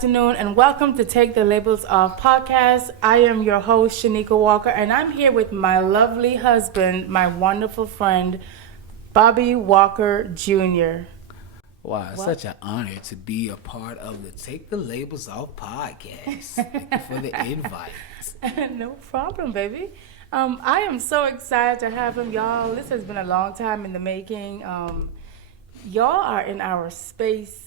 afternoon, and welcome to Take the Labels Off podcast. I am your host, Shanika Walker, and I'm here with my lovely husband, my wonderful friend, Bobby Walker Jr. Wow, it's such an honor to be a part of the Take the Labels Off podcast. Thank you for the invite. No problem, baby. I am so excited to have him, y'all. This has been a long time in the making. Y'all are in our space.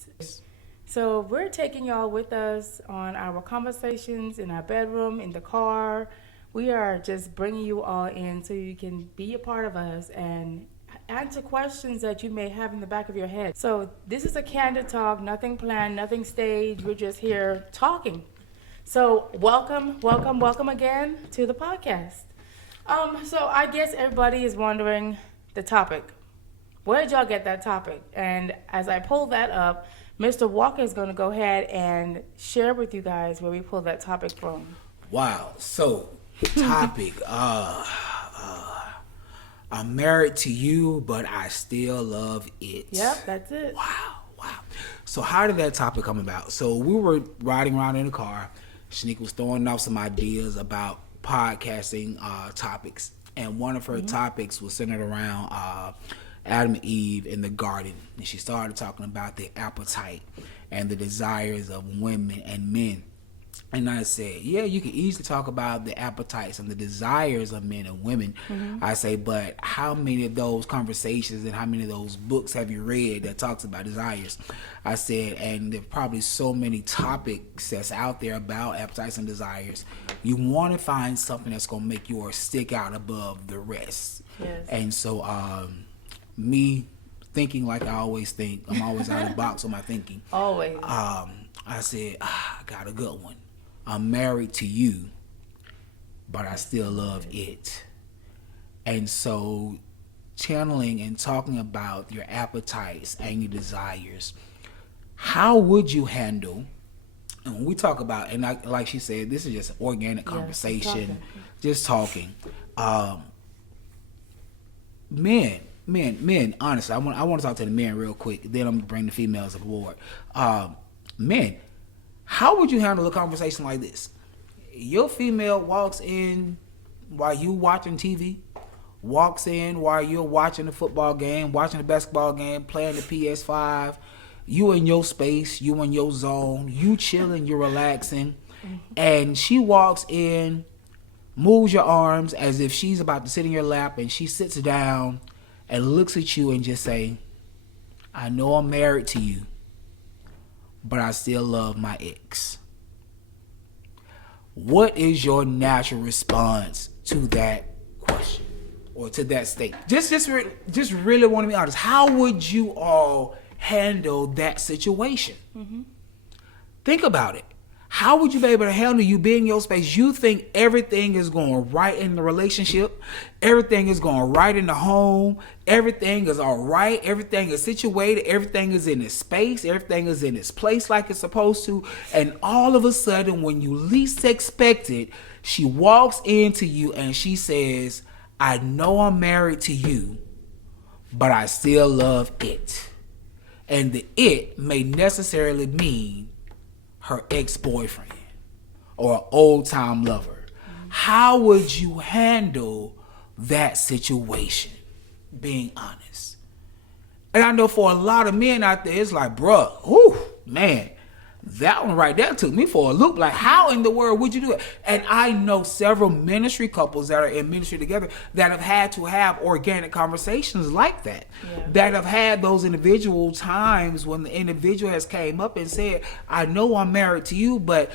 So we're taking y'all with us on our conversations in our bedroom, in the car. We are just bringing you all in so you can be a part of us and answer questions that you may have in the back of your head. So this is a candid talk, nothing planned, nothing staged. We're just here talking. So welcome again to the podcast. So I guess everybody is wondering the topic. Where did y'all get that topic? And as I pull that up, Mr. Walker is going to go ahead and share with you guys where we pulled that topic from. Wow. So, topic. I'm married to you, but I still love it. Yep, that's it. Wow. So, how did that topic come about? So, we were riding around in the car. Shanique was throwing off some ideas about podcasting topics. And one of her topics was centered around Adam and Eve in the garden, and she started talking about the appetite and the desires of women and men. And I said, yeah, you can easily talk about the appetites and the desires of men and women. I say, but how many of those conversations and how many of those books have you read that talks about desires? I said, and there are probably so many topics that's out there about appetites and desires. You want to find something that's going to make yours stick out above the rest. Yes. And so, me thinking like I always think, I'm always out of the box with my thinking. Always. I said, I got a good one. I'm married to you, but I still love it. And so channeling and talking about your appetites and your desires, how would you handle, and when we talk about, and like she said, this is just organic conversation, just talking. Men, honestly, I want to talk to the men real quick. Then I'm going to bring the females aboard. Men, how would you handle a conversation like this? Your female walks in while you watching TV, walks in while you're watching the football game, watching the basketball game, playing the PS5. You in your space, you in your zone, you chilling, you're relaxing. And she walks in, moves your arms as if she's about to sit in your lap, and she sits down and looks at you and just say, I know I'm married to you, but I still love my ex. What is your natural response to that question or to that statement? Just really want to be honest. How would you all handle that situation? Think about it. How would you be able to handle you being in your space? You think everything is going right in the relationship. Everything is going right in the home. Everything is all right. Everything is situated. Everything is in its space. Everything is in its place like it's supposed to. And all of a sudden, when you least expect it, she walks into you and she says, I know I'm married to you, but I still love it. And the it may necessarily mean her ex-boyfriend or an old-time lover. How would you handle that situation? Being honest. And I know for a lot of men out there, it's like, bruh, whew, man, that one right there took me for a loop. Like, how in the world would you do it? And I know several ministry couples that are in ministry together that have had to have organic conversations like that. That have had those individual times when the individual has came up and said, I know I'm married to you, but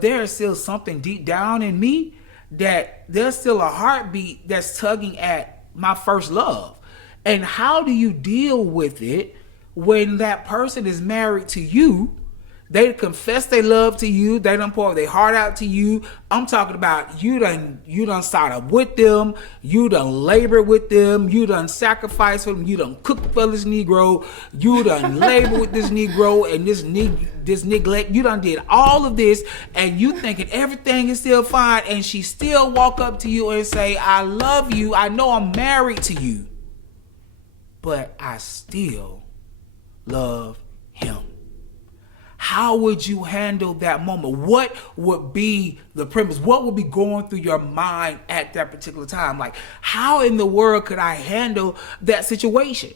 there's still something deep down in me that there's still a heartbeat that's tugging at my first love. And how do you deal with it when that person is married to you? They confess they love to you. They done pour their heart out to you. I'm talking about you done start up with them. You done labor with them. You done sacrifice for them. You done cook for this Negro. You done labor with this Negro and this neglect. You done did all of this and you thinking everything is still fine, and she still walk up to you and say, I love you. I know I'm married to you, but I still love him. how would you handle that moment? What would be the premise? What would be going through your mind at that particular time? Like, how in the world could I handle that situation?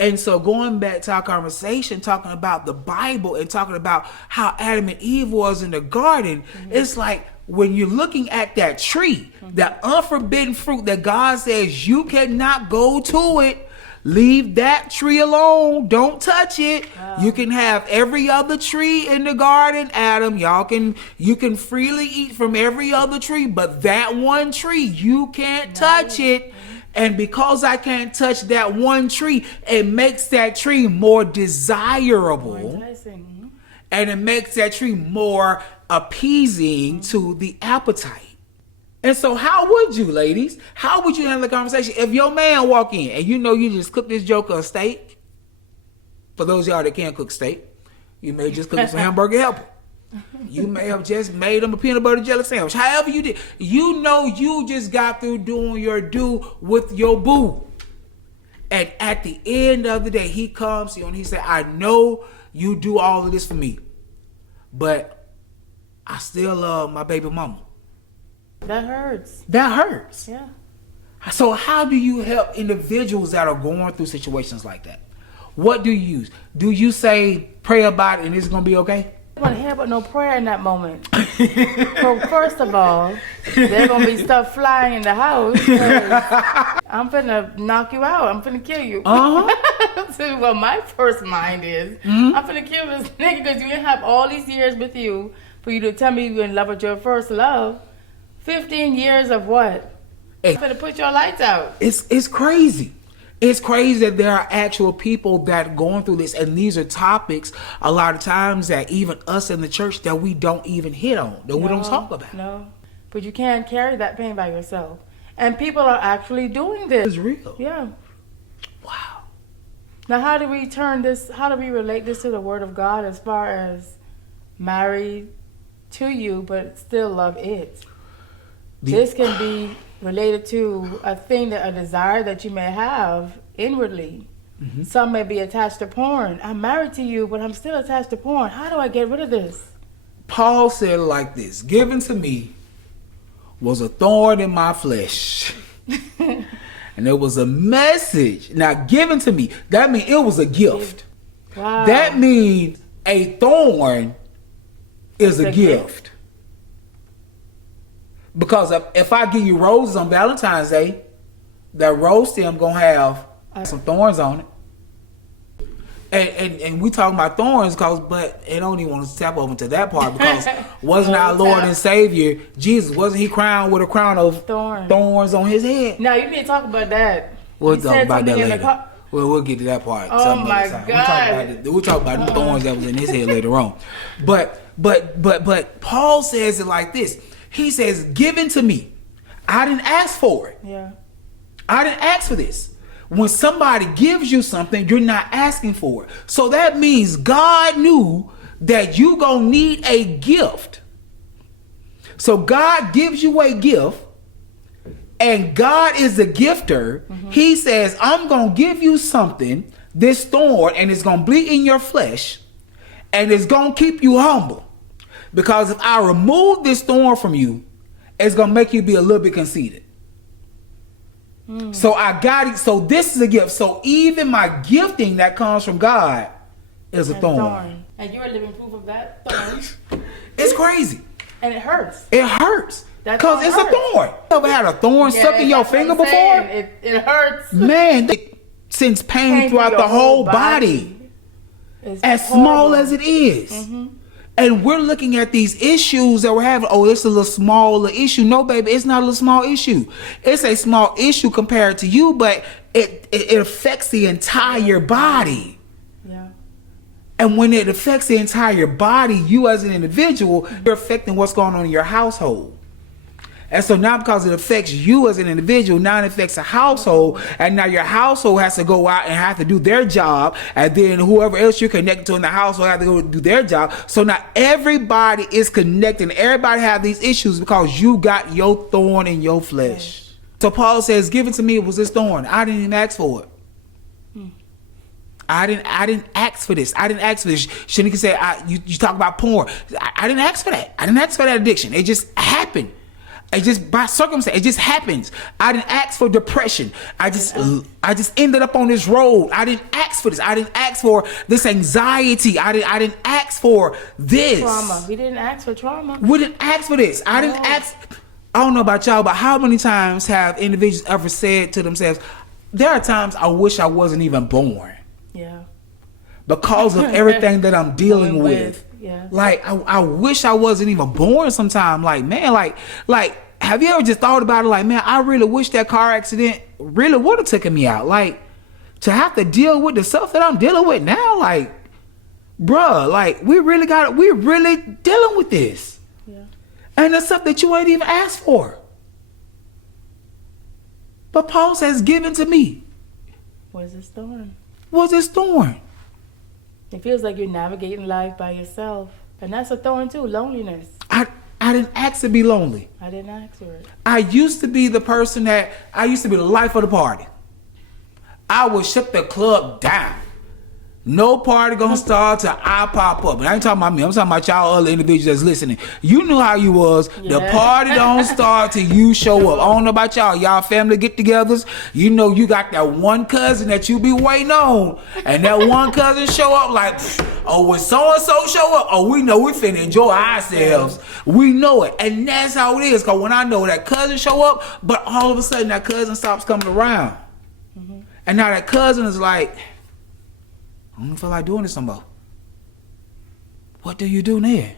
And so going back to our conversation, talking about the Bible and talking about how Adam and Eve was in the garden, it's like when you're looking at that tree, that unforbidden fruit that God says you cannot go to it, leave that tree alone. Don't touch it. You can have every other tree in the garden, Adam. You can freely eat from every other tree, but that one tree, you can't touch it. And because I can't touch that one tree, it makes that tree more desirable. And it makes that tree more appeasing to the appetite. And so how would you, ladies, how would you handle the conversation if your man walk in and you just cook this joker a steak? For those of y'all that can't cook steak, you may just cook some hamburger helper. You may have just made them a peanut butter jelly sandwich. However you did, you just got through doing your do with your boo. And at the end of the day, he comes to you and he said, I know you do all of this for me, but I still love my baby mama. That hurts. That hurts. Yeah. So how do you help individuals that are going through situations like that? What do you use? Do you say, pray about it and it's going to be okay? I don't want to hear about no prayer in that moment. So first of all, there's going to be stuff flying in the house. I'm finna knock you out. I'm finna kill you. So what my first mind is, I'm finna kill this nigga because you didn't have all these years with you for you to tell me you in love with your first love. 15 years of what? I'm finna put your lights out. It's crazy. It's crazy that there are actual people that are going through this, and these are topics a lot of times that even us in the church that we don't even hit on, that we don't talk about. No, but you can't carry that pain by yourself. And people are actually doing this. It's real. Yeah. Wow. Now how do we relate this to the Word of God as far as married to you but still love it? This can be related to a desire that you may have inwardly. Some may be attached to porn. I'm married to you, but I'm still attached to porn. How do I get rid of this? Paul said it like this: given to me was a thorn in my flesh. And it was a message. Now, given to me, that means it was a gift. Wow. That means a thorn is a gift. Because if I give you roses on Valentine's Day, that rose stem gonna have some thorns on it. And we talking about thorns, but it don't even want to tap over to that part, because wasn't our Lord and Savior Jesus, wasn't he crowned with a crown of thorns on his head? Now you need to talk about that. We'll talk about that later. We'll get to that part. Oh my God! We'll talk about the thorns that was in his head later on. But Paul says it like this. He says, given to me. I didn't ask for it. Yeah. I didn't ask for this. When somebody gives you something, you're not asking for it. So that means God knew that you gonna need a gift. So God gives you a gift, and God is the gifter. He says, I'm gonna give you something, this thorn, and it's gonna bleed in your flesh, and it's gonna keep you humble. Because if I remove this thorn from you, it's going to make you be a little bit conceited. So I got it. So this is a gift. So even my gifting that comes from God is a thorn. And you're a living proof of that thorn. It's crazy. And it hurts. It hurts. Because it's a thorn. You ever had a thorn stuck in your finger before? It hurts. Man, it sends pain throughout the whole body. As small as it is. And we're looking at these issues that we're having. Oh, it's a little smaller issue. No, baby, it's not a little small issue. It's a small issue compared to you, but it affects the entire body. Yeah. And when it affects the entire body, you as an individual, you're affecting what's going on in your household. And so now, because it affects you as an individual, now it affects a household, and now your household has to go out and have to do their job, and then whoever else you're connected to in the household have to go do their job. So now everybody is connected, and everybody have these issues because you got your thorn in your flesh. So Paul says, given to me was this thorn. I didn't even ask for it. I didn't ask for this. I didn't ask for this. Shanika said, you talk about porn. I didn't ask for that. I didn't ask for that addiction. It just happened. It just by circumstance. It just happens. I didn't ask for depression. I just ended up on this road. I didn't ask for this. I didn't ask for this anxiety. I didn't ask for this. Trauma. We didn't ask for trauma. We didn't ask for this. I didn't ask. I don't know about y'all, but how many times have individuals ever said to themselves, there are times I wish I wasn't even born. Yeah. Because of everything that I'm dealing with. Yeah. Like, I wish I wasn't even born sometime. Like, man, like, have you ever just thought about it? Like, man, I really wish that car accident really would have taken me out. Like, to have to deal with the stuff that I'm dealing with now, like, bruh, like, we're really dealing with this. Yeah. And the stuff that you ain't even asked for. But Paul says, given to me. What's this thorn? What's this thorn? It feels like you're navigating life by yourself. And that's a thorn too, loneliness. I didn't ask to be lonely. I didn't ask for it. I used to be the person I used to be the life of the party. I would shut the club down. No party gonna start till I pop up. And I ain't talking about me. I'm talking about y'all other individuals that's listening. You knew how you was. Yeah. The party don't start till you show up. I don't know about y'all. Y'all family get-togethers. You know you got that one cousin that you be waiting on. And that one cousin show up like, oh, when so-and-so show up, oh, we know we finna enjoy ourselves. We know it. And that's how it is. Because when I know that cousin show up, but all of a sudden that cousin stops coming around. Mm-hmm. And now that cousin is like, I don't feel like doing this no more. What do you do then?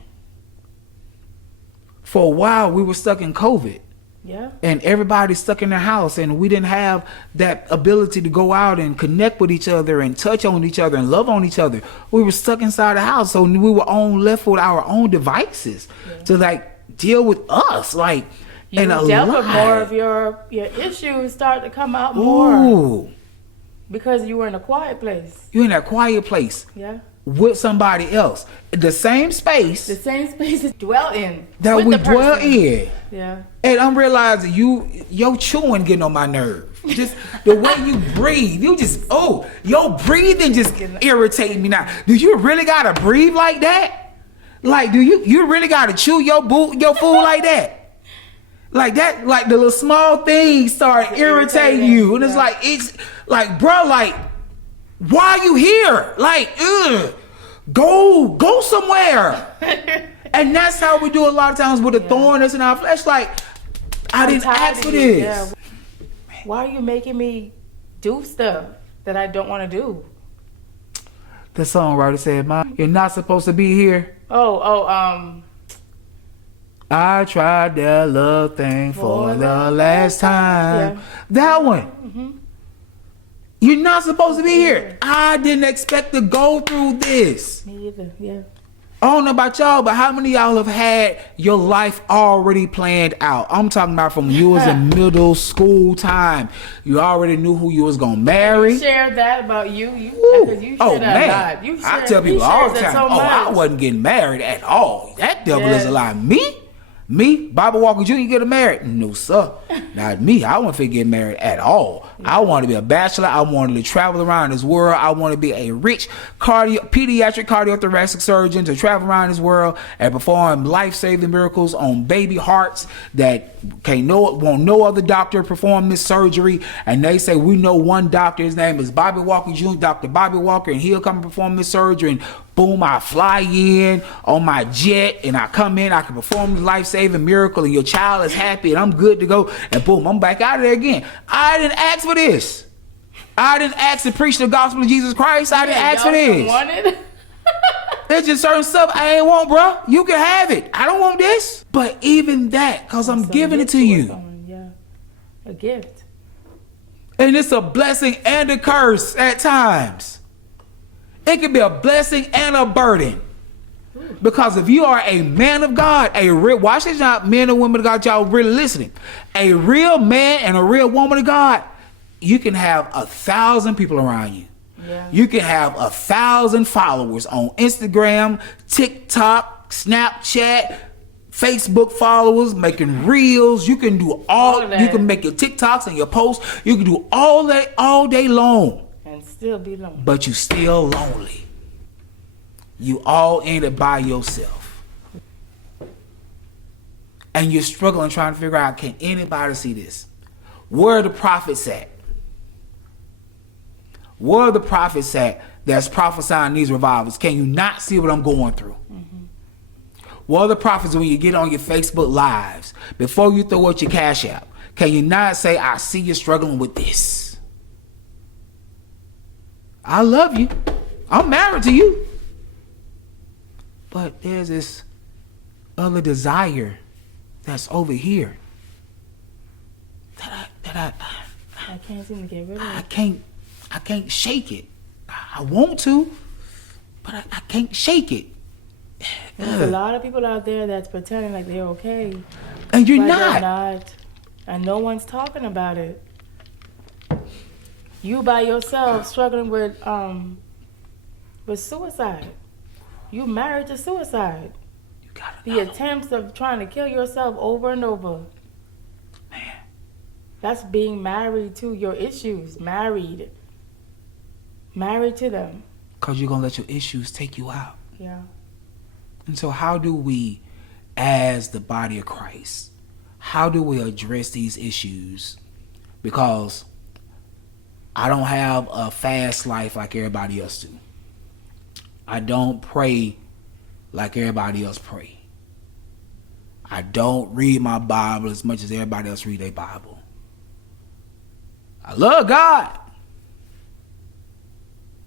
For a while, we were stuck in COVID. Yeah. And everybody's stuck in their house, and we didn't have that ability to go out and connect with each other and touch on each other and love on each other. We were stuck inside the house, so we were left with our own devices to like deal with us. Like, you and dealt with more of your issues start to come out more. Ooh. Because you were in a quiet place. You're in that quiet place. Yeah. With somebody else. The same space. The same space to dwell in. That we dwell in. Yeah. And I'm realizing your chewing getting on my nerve. Just the way you breathe. Your breathing just irritating me now. Do you really gotta breathe like that? Like, do you really gotta chew your food like that? Like that, like the little small things start irritating you. And it's like, bro, like, why are you here? Like, go somewhere. And that's how we do a lot of times with the thorn that's in our flesh. Like, I didn't ask for this. Yeah. Why are you making me do stuff that I don't want to do? The songwriter said, "Mom, you're not supposed to be here." I tried that love thing for the last time. Yeah. That one. Mm-hmm. You're not supposed to be here. I didn't expect to go through this. Me either, yeah. I don't know about y'all, but how many of y'all have had your life already planned out? I'm talking about from you was in middle school time. You already knew who you was going to marry. You shared that about you. Because you shared that a lot. I tell people all the time, I wasn't getting married at all. That devil is a lie. Me, Bobby Walker Jr. get married? No, sir. Not me. I wasn't finna get married at all. I wanted to be a bachelor. I wanted to travel around this world. I want to be a rich pediatric cardiothoracic surgeon to travel around this world and perform life-saving miracles on baby hearts that won't no other doctor perform this surgery. And they say, we know one doctor. His name is Bobby Walker Jr., Dr. Bobby Walker, and he'll come and perform this surgery. And boom, I fly in on my jet and I come in, I can perform the life-saving miracle and your child is happy and I'm good to go. And boom, I'm back out of there again. I didn't ask for this. I didn't ask to preach the gospel of Jesus Christ. I didn't ask for this. There's just certain stuff I ain't want, bro. You can have it. I don't want this. But even that, because I'm giving it to you. Yeah, a gift. And it's a blessing and a curse at times. It can be a blessing and a burden. Because if you are a man of God, watch this out, men and women of God, y'all really listening. A real man and a real woman of God, you can have 1,000 people around you. Yeah. You can have 1,000 followers on Instagram, TikTok, Snapchat, Facebook followers, making reels. You can do all that. You can make your TikToks and your posts. You can do all that all day long. still be lonely. But you still lonely. You all in it by yourself. And you're struggling trying to figure out, can anybody see this? Where are the prophets at? Where are the prophets at that's prophesying these revivals? Can you not see what I'm going through? Where are the prophets when you get on your Facebook lives, before you throw out your cash app? Can you not say, I see you struggling with this? I love you. I'm married to you. But there's this other desire that's over here that I can't seem to get rid of I it. can't shake it. I want to, but I can't shake it. There's a lot of people out there that's pretending like they're okay. And you're but not. They're not. And no one's talking about it. You by yourself struggling with suicide. You married to suicide. You gotta The know. attempts of trying to kill yourself over and over. Man. That's being married to your issues. Married to them. Because you're going to let your issues take you out. Yeah. And so how do we, as the body of Christ, how do we address these issues? Because I don't have a fast life like everybody else do. I don't pray like everybody else pray. I don't read my Bible as much as everybody else read their Bible. I love God.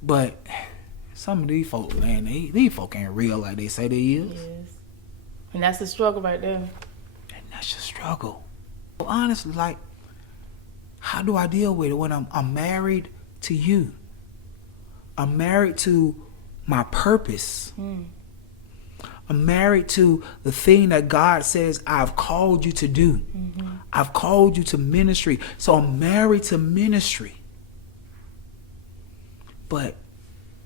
But some of these folk, man, these folk ain't real like they say they is. Yes. And that's the struggle right there. And that's your struggle. Honestly, like, how do I deal with it when I'm married to you? I'm married to my purpose. I'm married to the thing that God says I've called you to do. I've called you to ministry. So I'm married to ministry. But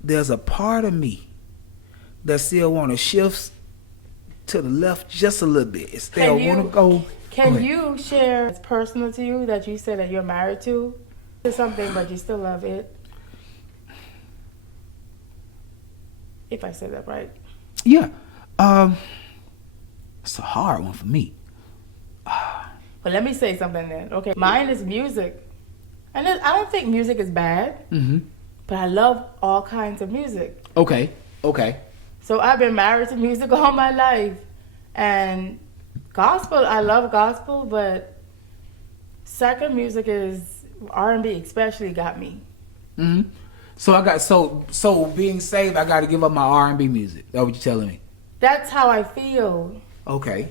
there's a part of me that still want to shift to the left just a little bit. It still want to go. Can you share, it's personal to you, that you said that you're married to something, but you still love it? If I said that right. Yeah. It's a hard one for me. But let me say something then. Okay, mine is music. And I don't think music is bad, but I love all kinds of music. Okay. So I've been married to music all my life. And gospel, I love gospel, but second music is R&B especially got me. So I got so being saved, I got to give up my R&B music. That's what you're telling me? That's how I feel Okay.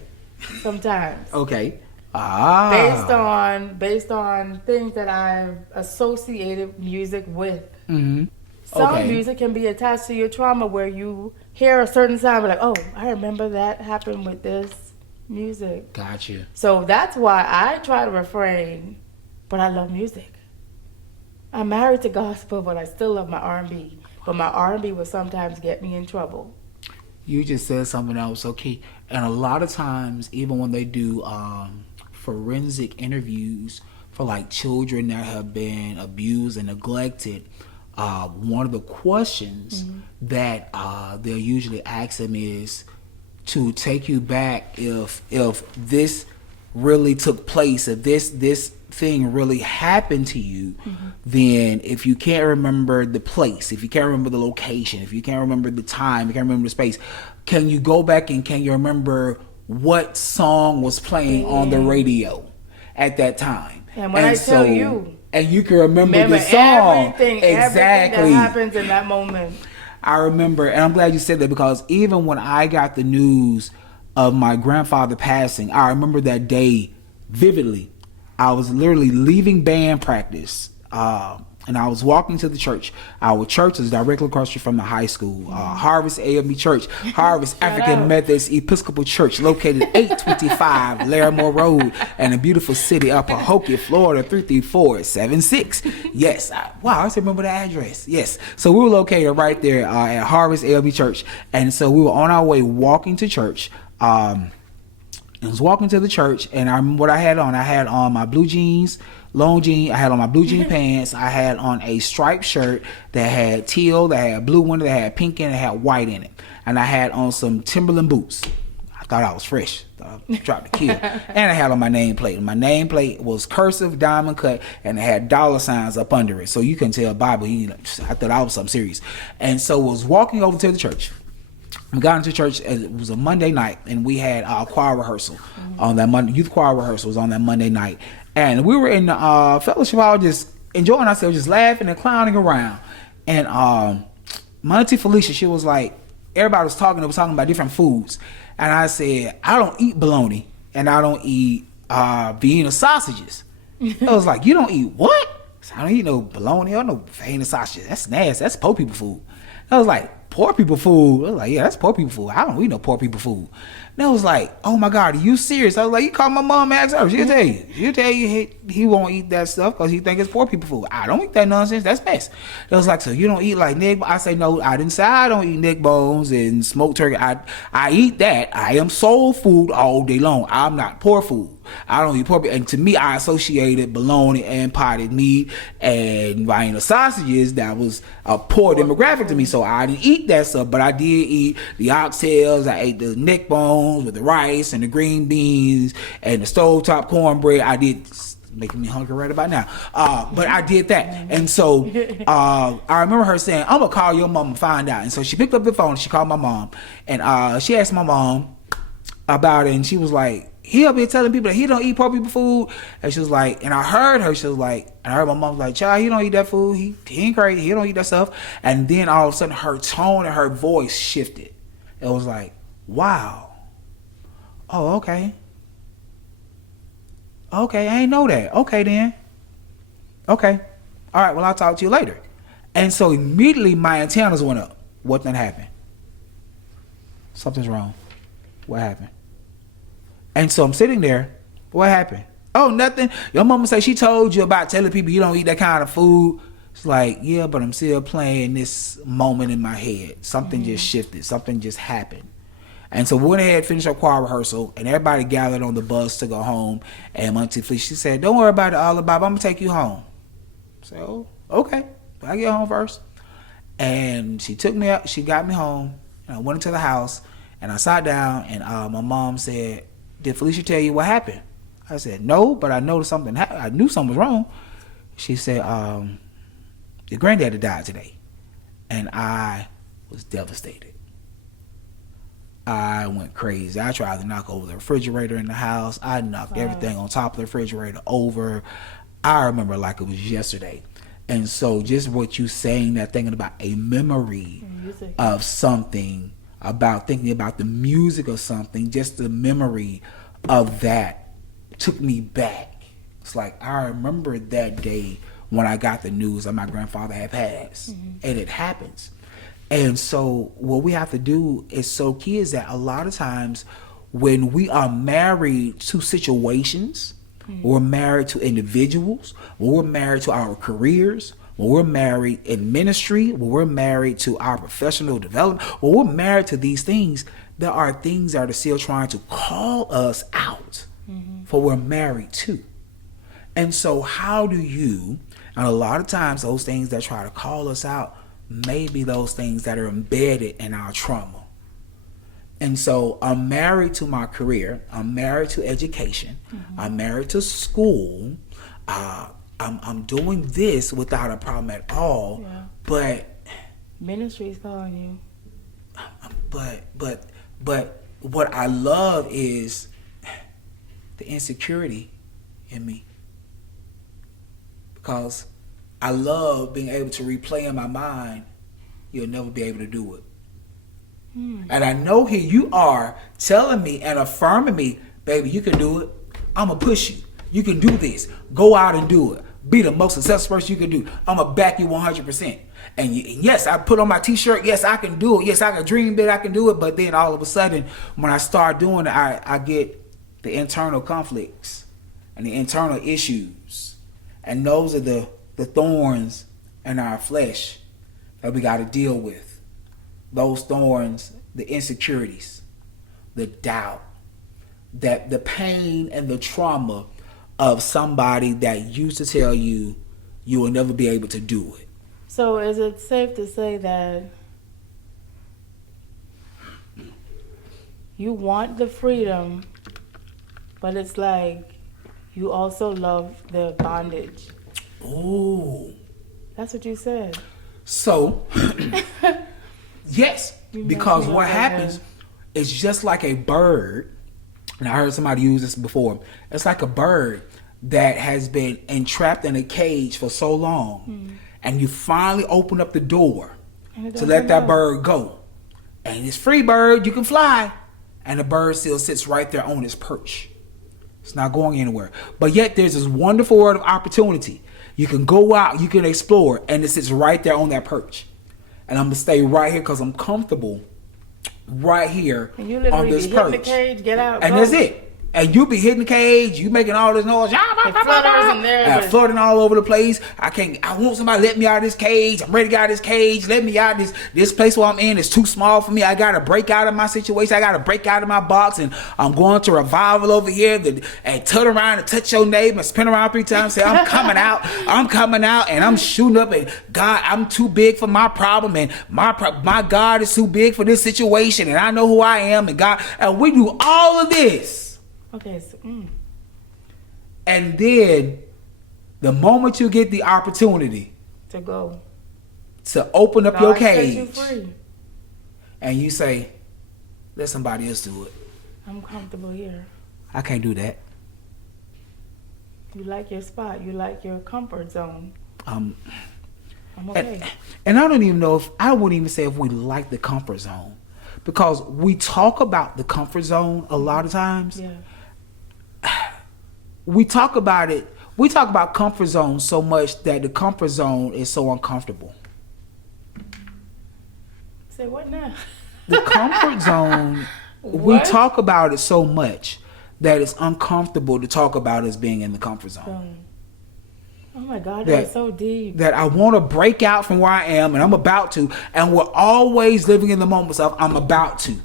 sometimes. Okay. Based on things that I've associated music with. Some Okay. music can be attached to your trauma where you hear a certain sound, like, oh, I remember that happened with this music. Gotcha. So that's why I try to refrain, but I love music. I'm married to gospel, but I still love my R&B. But my R&B will sometimes get me in trouble. You just said something that was so key. And a lot of times, even when they do forensic interviews for like children that have been abused and neglected, one of the questions that they'll usually ask them is to take you back if this really took place, if this thing really happened to you, then if you can't remember the place, if you can't remember the location, if you can't remember the time, you can't remember the space, can you go back and can you remember what song was playing on the radio at that time? And when I tell you, and you can remember the song. everything that happens in that moment. I remember, and I'm glad you said that, because even when I got the news of my grandfather passing, I remember that day vividly. I was literally leaving band practice, and I was walking to the church. Our church is directly across the street from the high school, Harvest AME Church, Harvest African Methodist Episcopal Church, located 825 Larimore Road in the beautiful city of Pahokee, Florida, 33476. Yes, I still remember the address. Yes, so we were located right there at Harvest AME Church, and so we were on our way walking to church. and was walking to the church, and I remember what I had on. I had on my blue jeans, long jean. I had on my blue jean pants. I had on a striped shirt that had teal, that had blue in it, that had pink in it, that had white in it. And I had on some Timberland boots. I thought I was fresh. Thought I dropped the kill. And I had on my nameplate. And my nameplate was cursive, diamond cut, and it had dollar signs up under it. So you couldn't tell Bible. I thought I was something serious. And so I was walking over to the church. We got into church. It was a Monday night, and we had a choir rehearsal on that Monday. Youth choir rehearsal was on that Monday night, and we were in the fellowship hall, just enjoying ourselves, just laughing and clowning around. And my auntie Felicia, she was like, everybody was talking. They was talking about different foods, and I said, I don't eat bologna, and I don't eat Vienna sausages. I was like, you don't eat what? I said, I don't eat no bologna or no Vienna sausages. That's nasty. That's poor people food. I was like, poor people food? I was like, yeah, that's poor people food. I don't eat no poor people food. And I was like, oh my God, are you serious? I was like, you call my mom and ask her. She'll tell you. She'll tell you he won't eat that stuff because he think it's poor people food. I don't eat that nonsense. That's mess. I was like, so you don't eat like neck? I say, no, I didn't say I don't eat neck bones and smoked turkey. I eat that. I am soul food all day long. I'm not poor food. I don't eat pork. And to me, I associated bologna and potted meat and Vienna sausages. That was a poor demographic to me. So I didn't eat that stuff, but I did eat the oxtails. I ate the neck bones with the rice and the green beans and the stovetop cornbread. I did, making me hungry right about now. But I did that. And so I remember her saying, I'm going to call your mom and find out. And so she picked up the phone and she called my mom. And she asked my mom about it. And she was like, he'll be telling people that he don't eat poor people food. And she was like, and I heard her, she was like, and I heard my mom was like, child, he don't eat that food. He ain't crazy. He don't eat that stuff. And then all of a sudden her tone and her voice shifted. It was like, wow. Oh, okay. Okay, I ain't know that. Okay, then. Okay. All right, well, I'll talk to you later. And so immediately my antennas went up. What then happened? Something's wrong. What happened? And so I'm sitting there. What happened? Oh, nothing. Your mama say she told you about telling people you don't eat that kind of food. It's like, yeah, but I'm still playing this moment in my head. Something just shifted. Something just happened. And so we went ahead, finished our choir rehearsal, and everybody gathered on the bus to go home. And my auntie Felicia, she said, don't worry about it, all about it. I'm going to take you home. So, okay. I get home first. And she took me up. She got me home. And I went into the house, and I sat down, and my mom said, did Felicia tell you what happened? I said, no, but I noticed something happened. I knew something was wrong. She said, your granddaddy died today. And I was devastated. I went crazy. I tried to knock over the refrigerator in the house. I knocked everything on top of the refrigerator over. I remember like it was yesterday. And so just what you saying, that thinking about a memory of something, about thinking about the music of something, just the memory of that took me back. It's like I remember that day when I got the news that my grandfather had passed. And it happens. And so what we have to do is so key is that a lot of times when we are married to situations, we're married to individuals, when we're married to our careers, when we're married in ministry, when we're married to our professional development, when we're married to these things, there are things that are still trying to call us out for we're married to. And so how do you, and a lot of times those things that try to call us out may be those things that are embedded in our trauma. And so I'm married to my career. I'm married to education. I'm married to school. I'm doing this without a problem at all. Yeah. But ministry is calling you. But what I love is the insecurity in me, because I love being able to replay in my mind, you'll never be able to do it. And I know here you are telling me and affirming me, baby, you can do it. I'm going to push you. You can do this. Go out and do it. Be the most successful person you can do. I'm going to back you 100%. And yes, I put on my t-shirt. Yes, I can do it. Yes, I can dream big. I can do it. But then all of a sudden, when I start doing it, I get the internal conflicts and the internal issues. And those are the thorns in our flesh that we got to deal with. Those thorns, the insecurities, the doubt, that the pain and the trauma of somebody that used to tell you you will never be able to do it. So is it safe to say that you want the freedom, but it's like you also love the bondage? Ooh. That's what you said. So, yes, because me what like happens is just like a bird, and I heard somebody use this before, it's like a bird that has been entrapped in a cage for so long, and you finally open up the door to let that bird go. And it's free bird, you can fly. And the bird still sits right there on its perch. It's not going anywhere. But yet there's this wonderful world of opportunity. You can go out, you can explore, and it sits right there on that perch. And I'm going to stay right here because I'm comfortable right here and you on this perch. The cage, get out, and go. That's it. And you be hitting the cage, you making all this noise, and floating all over the place. I want somebody to let me out of this cage. I'm ready to get out of this cage. Let me out of this place where I'm in. It's too small for me. I gotta break out of my situation. I gotta break out of my box, and I'm going to revival over here and turn around and touch your neighbor and spin around 3 times. Say, I'm coming out. I'm coming out, and I'm shooting up. And God, I'm too big for my problem, and my God is too big for this situation, and I know who I am, and God, and we do all of this. Okay, so, And then the moment you get the opportunity to go, to open up your cage, you free. And you say, let somebody else do it. I'm comfortable here. I can't do that. You like your spot. You like your comfort zone. I'm okay. And I don't even know I wouldn't even say if we like the comfort zone. Because we talk about the comfort zone a lot of times. Yeah. We talk about it. We talk about comfort zone so much that the comfort zone is so uncomfortable. Say what now? The comfort zone, we talk about it so much that it's uncomfortable to talk about us being in the comfort zone. Oh my God, that's so deep. That I want to break out from where I am, and I'm about to. And we're always living in the moments of, I'm about to.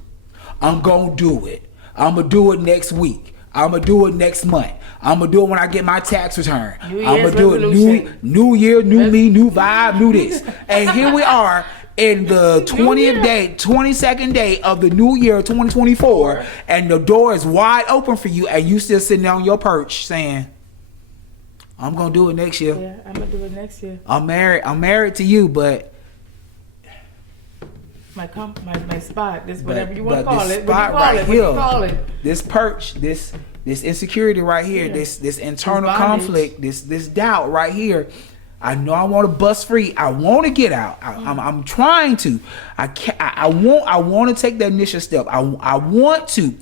I'm going to do it. I'm going to do it next week. I'm going to do it next month. I'm going to do it when I get my tax return. I'm going to do it new year, new me, new vibe, new this. And here we are in the 22nd day of the new year, 2024, and the door is wide open for you, and you still sitting on your perch saying, I'm going to do it next year. Yeah, I'm going to do it next year. I'm married to you, but my spot, this whatever you want to call it. What you call it? This perch, this insecurity right here, this internal conflict, this doubt right here. I know I want to bust free. I want to get out. I'm trying to. I want to take that initial step. I want to,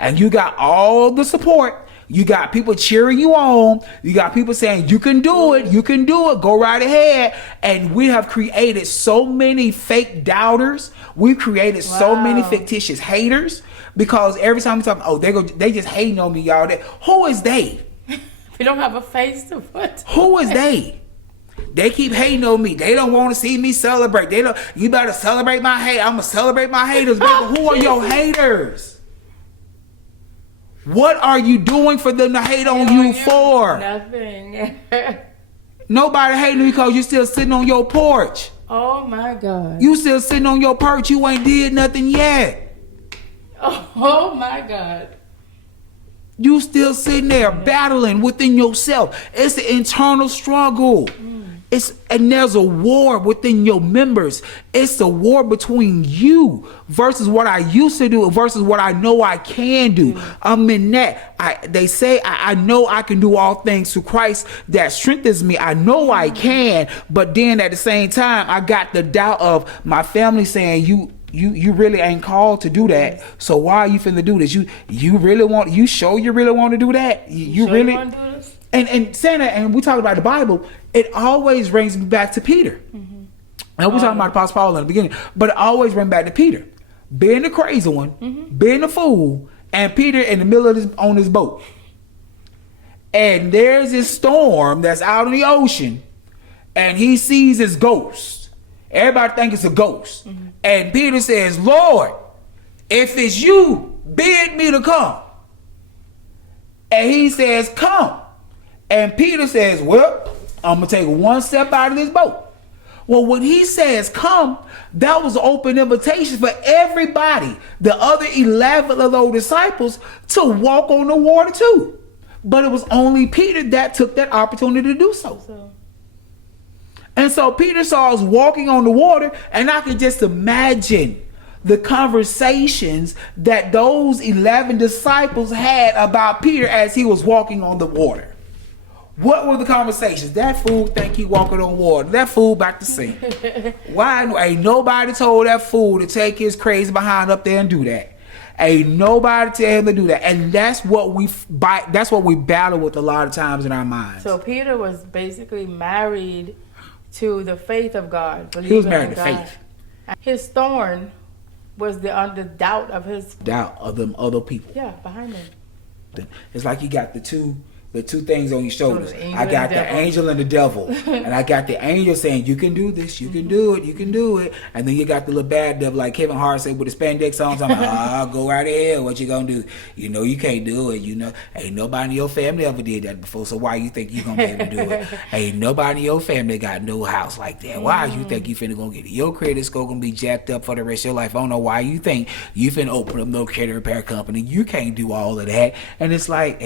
and you got all the support. You got people cheering you on. You got people saying, you can do it. You can do it. Go right ahead. And we have created so many fake doubters. We've created so many fictitious haters, because every time we talk, they just hating on me, y'all. Who is they? We don't have a face to put. Who is they? They keep hating on me. They don't want to see me celebrate. You better celebrate my hate. I'm going to celebrate my haters, baby. Who are your haters? What are you doing for them to hate on you for? Nothing. Nobody hating you because you still sitting on your porch. Oh my God. You still sitting on your perch. You ain't did nothing yet. Oh my God. You still sitting there battling within yourself. It's an internal struggle. And there's a war within your members. It's a war between you versus what I used to do versus what I know I can do. I'm in that. They say I know I can do all things through Christ that strengthens me. I know I can, but then at the same time, I got the doubt of my family saying you really ain't called to do that. So why are you finna do this? You really want to do that? You sure really want to do this? And saying that, and we talk about the Bible, it always brings me back to Peter. And we're talking about Apostle Paul in the beginning, but it always brings back to Peter. Being the crazy one, being the fool, and Peter in the middle of on his boat. And there's this storm that's out in the ocean, and he sees his ghost. Everybody thinks it's a ghost. And Peter says, Lord, if it's you, bid me to come. And he says, come. And Peter says, well, I'm going to take one step out of this boat. Well, when he says come, that was an open invitation for everybody, the other 11 of those disciples, to walk on the water too. But it was only Peter that took that opportunity to do so. And so Peter saw us walking on the water, and I could just imagine the conversations that those 11 disciples had about Peter as he was walking on the water. What were the conversations? That fool think he walking on water. That fool back to sink. Why ain't nobody told that fool to take his crazy behind up there and do that? Ain't nobody tell him to do that. And that's what we battle with a lot of times in our minds. So Peter was basically married to the faith of God. He was married to faith. His thorn was the doubt of his doubt of them other people. Yeah, behind him. It's like you got the two things on your shoulders. I got the angel and the devil. And I got the angel saying, you can do this, you can do it, you can do it. And then you got the little bad devil, like Kevin Hart said with the spandex on. I'm like, go right ahead. What you gonna do? You know you can't do it. You know, ain't nobody in your family ever did that before. So why you think you gonna be able to do it? Ain't nobody in your family got no house like that. Why you think you finna gonna get it? Your credit score gonna be jacked up for the rest of your life. I don't know why you think you finna open up no credit repair company. You can't do all of that. And it's like,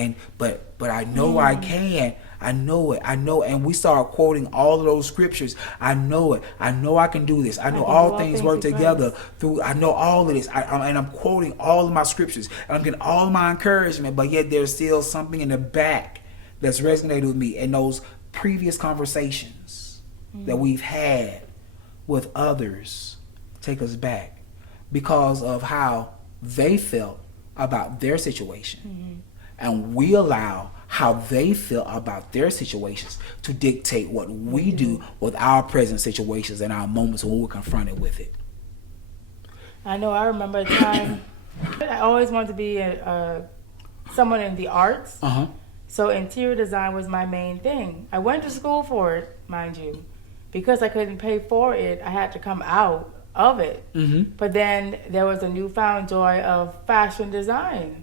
but I know I can. I know it. I know. And we start quoting all of those scriptures. I know it. I know I can do this. I know all things work together through. I know all of this. And I'm quoting all of my scriptures. And I'm getting all of my encouragement. But yet there's still something in the back that's resonated with me in those previous conversations that we've had with others take us back because of how they felt about their situation. And we allow how they feel about their situations to dictate what we do with our present situations and our moments when we're confronted with it. I know. I remember a time I always wanted to be someone in the arts. So interior design was my main thing. I went to school for it, mind you. Because I couldn't pay for it, I had to come out of it. But then there was a newfound joy of fashion design.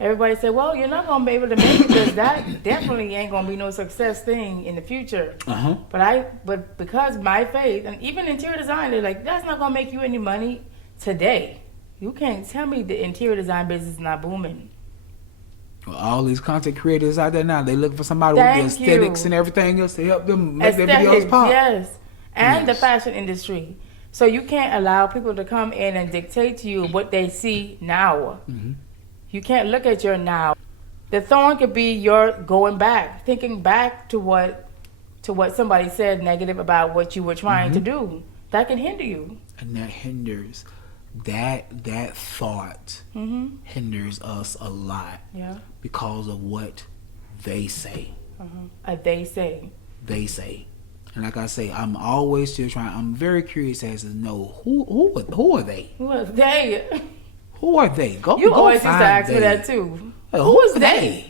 Everybody said, well, you're not going to be able to make it because that definitely ain't going to be no success thing in the future. But because my faith, and even interior design, they're like, that's not going to make you any money today. You can't tell me the interior design business is not booming. Well, all these content creators out there now, they looking for somebody with the aesthetics and everything else to help them make their videos pop. Yes, and the fashion industry. So you can't allow people to come in and dictate to you what they see now. You can't look at your now. The thorn could be your going back, thinking back to what somebody said negative about what you were trying to do. That can hinder you. And that hinders. That thought hinders us a lot. Yeah. Because of what they say. They say. They say. And like I say, I'm always still trying. I'm very curious as to know who are they? Who are they? Who are they? You always used to ask me that too. Who is they?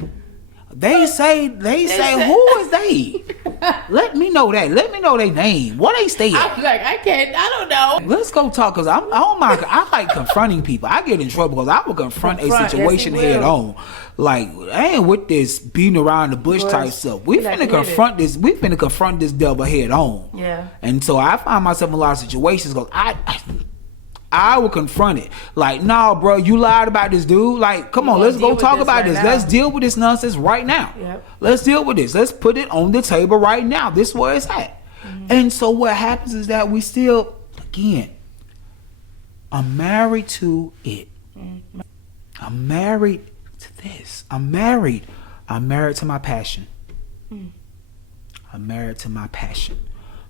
They say, who is they? Let me know that. Let me know their name. What they stay at? I'm like, I don't know. Let's go talk, because I like confronting people. I get in trouble because I will confront a situation head on. Like, I ain't with this beating around the bush type stuff. We finna confront this. We finna confront this devil head on. Yeah. And so I find myself in a lot of situations because I will confront it. Like, nah, bro, you lied about this dude. Like, come on, let's go talk about this. Let's deal with this nonsense right now. Let's deal with this. Let's put it on the table right now. This is where it's at. And so what happens is that we still, again, I'm married to it. I'm married to this. I'm married to my passion. I'm married to my passion.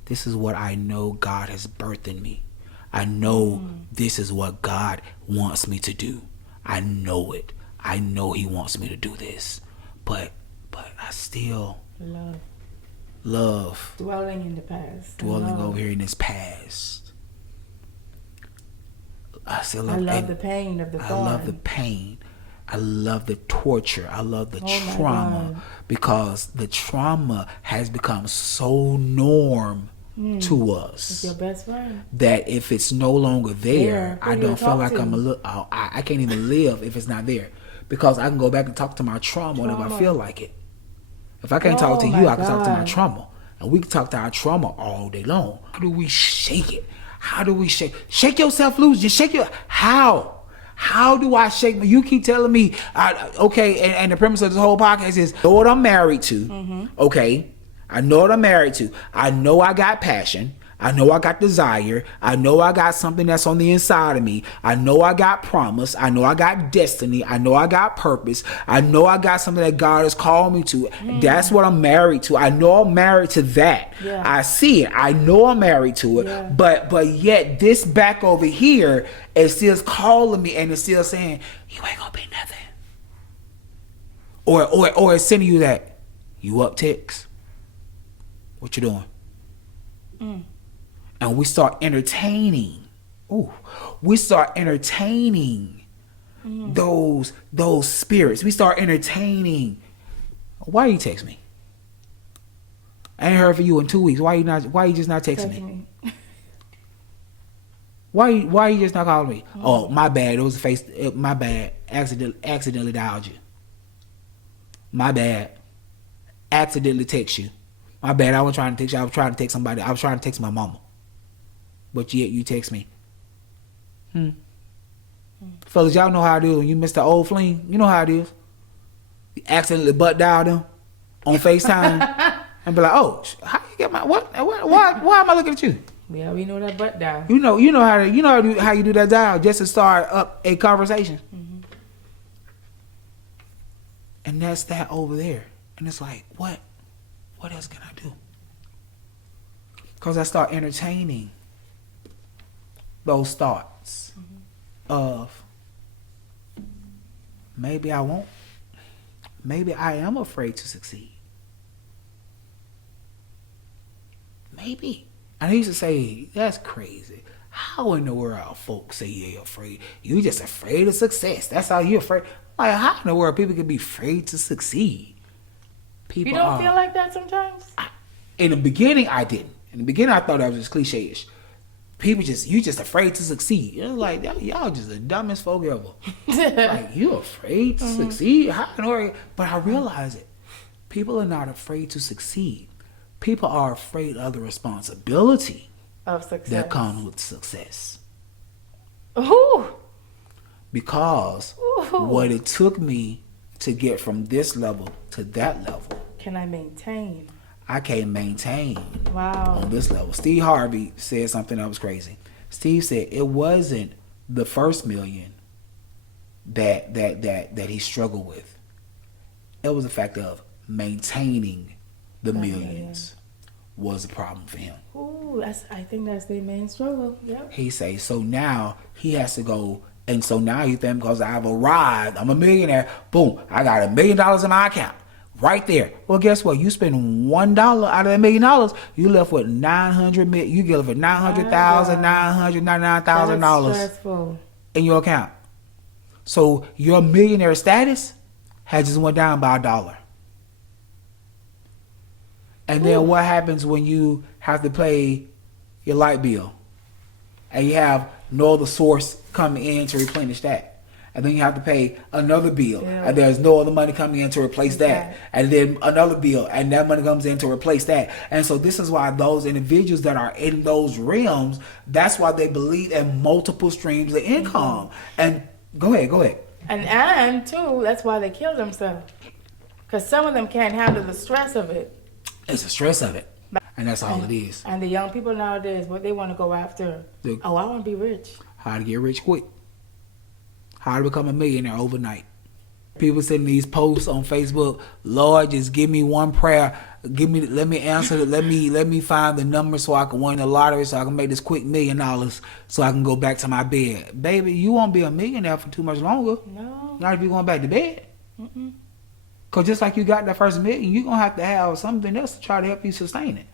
This is what I know God has birthed in me. I know this is what God wants me to do. I know it. I know He wants me to do this. But I still love dwelling in the past. Dwelling over here in this past. I love the pain of the thorn. I love the pain. I love the torture. I love the trauma. Because the trauma has become so norm to It's us. your best friend. That if it's no longer there, Who I do don't you feel talk like to? I'm a little. I can't even live if it's not there, because I can go back and talk to my trauma whenever I feel like it. If I can't talk to Oh, you, my I can talk to my God. trauma, and we can talk to our trauma all day long. How do we shake it? How do we shake yourself loose? Just shake your how. How do I shake? You keep telling me, okay, and the premise of this whole podcast is, I know what I'm married to, okay? I know what I'm married to. I know I got passion. I know I got desire. I know I got something that's on the inside of me. I know I got promise. I know I got destiny. I know I got purpose. I know I got something that God has called me to. That's what I'm married to. I know I'm married to that. Yeah. I see it. I know I'm married to it. Yeah. But yet this back over here is still calling me, and it's still saying, you ain't gonna be nothing. Or it's sending you that, you up ticks. What you doing? And we start entertaining. We start entertaining those spirits. We start entertaining. Why you text me? I ain't heard from you in 2 weeks. Why you just not texting me? Why you just not calling me? Oh, my bad. It was my bad. Accidentally dialed you. My bad. Accidentally text you. My bad. I was trying to text you. I was trying to text somebody. I was trying to text my mama. But yet you text me. Fellas, y'all know how it is when you miss the old fling. You know how it is. You accidentally butt dial them on FaceTime and be like, oh, how you get my why am I looking at you? Yeah, we know that butt down. You know how you do that dial just to start up a conversation. And that's that over there. And it's like, what else can I do? Because I start entertaining those thoughts of maybe I won't. Maybe I am afraid to succeed. Maybe. And I used to say, that's crazy. How in the world folks say you're afraid? You just afraid of success. That's how you're afraid. Like, how in the world people can be afraid to succeed? People You don't feel like that sometimes? In the beginning, I didn't. In the beginning, I thought that was just cliche-ish. People you just afraid to succeed. It was like, y'all just the dumbest folk ever. Like, you afraid to succeed? How in the world? But I realize it. People are not afraid to succeed. People are afraid of the responsibility Of success. that comes with success. Ooh. Because what it took me to get from this level to that level, Can I maintain? I can't maintain Wow. on this level. Steve Harvey said something that was crazy. Steve said it wasn't the first million that he struggled with. It was the fact of maintaining the millions was a problem for him. Ooh, I think that's the main struggle. Yep. He say, so now he has to go, and so now you think because I've arrived, I'm a millionaire, boom, I got $1 million in my account. Right there. Well, guess what? You spend $1 out of $1 million, you left with $900,000. You get for $999,000 Stressful. in your account. So your millionaire status has just went down by $1. And then what happens when you have to pay your light bill, and you have no other source coming in to replenish that? And then you have to pay another bill, and there's no other money coming in to replace that. And then another bill, and that money comes in to replace that. And so this is why those individuals that are in those realms, that's why they believe in multiple streams of income. And go ahead. And too, that's why they kill themselves. Because some of them can't handle the stress of it. It's the stress of it. And that's all it is. And the young people nowadays, what they want to go after. I want to be rich. How to get rich quick. How to become a millionaire overnight. People sending these posts on Facebook, Lord, just give me one prayer. Let me answer it. Let me find the number so I can win the lottery, so I can make this quick $1 million so I can go back to my bed. Baby, you won't be a millionaire for too much longer. No. Not if you're going back to bed. Because just like you got that first $1 million, you're going to have something else to try to help you sustain it.